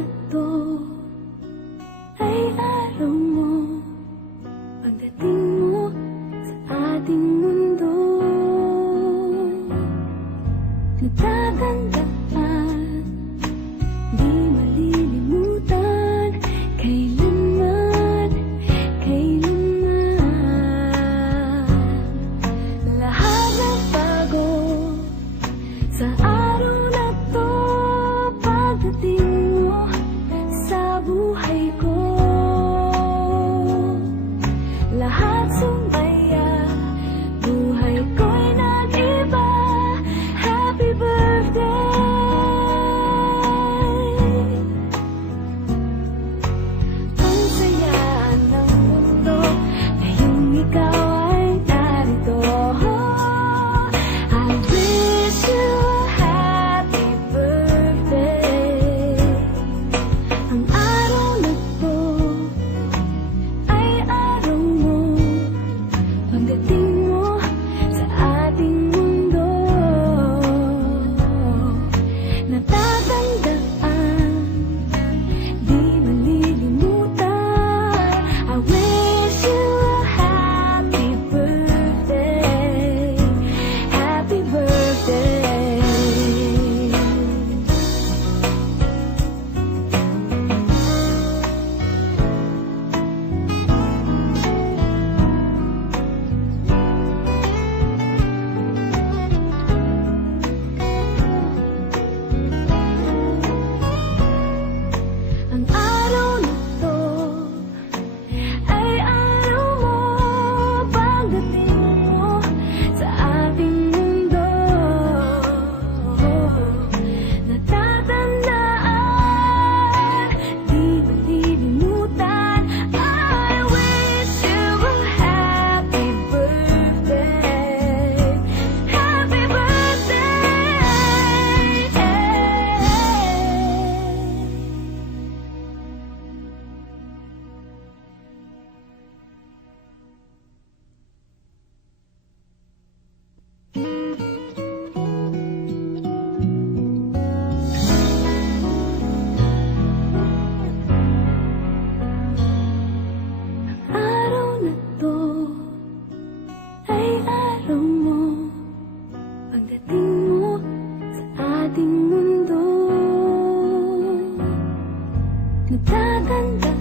na to ay araw mo, pagdating mo sa ating mundo. Natatandaan, di malilimutan, kailanman, kailanman. Lahat ng bago sa araw na to, pagdating mo sa buhay ko. Lahat sumaya, buhay ko'y nag-iba. Happy birthday! Ang saya ng mundo ngayong ikaw ay narito. I wish you a happy birthday. Ang araw na to ay araw mo, pagdating mo sa ating mundo. Natatandaan, di malilimutan. I wish you a happy birthday. Happy birthday. Ang araw na to ay araw mo, pagdating mo sa ating mundo. Natatandaan, di malilimutan. I wish you a happy birthday. Happy birthday. Araw na to ay araw mo, pagdating mo sa ating mundo. Natatandaan,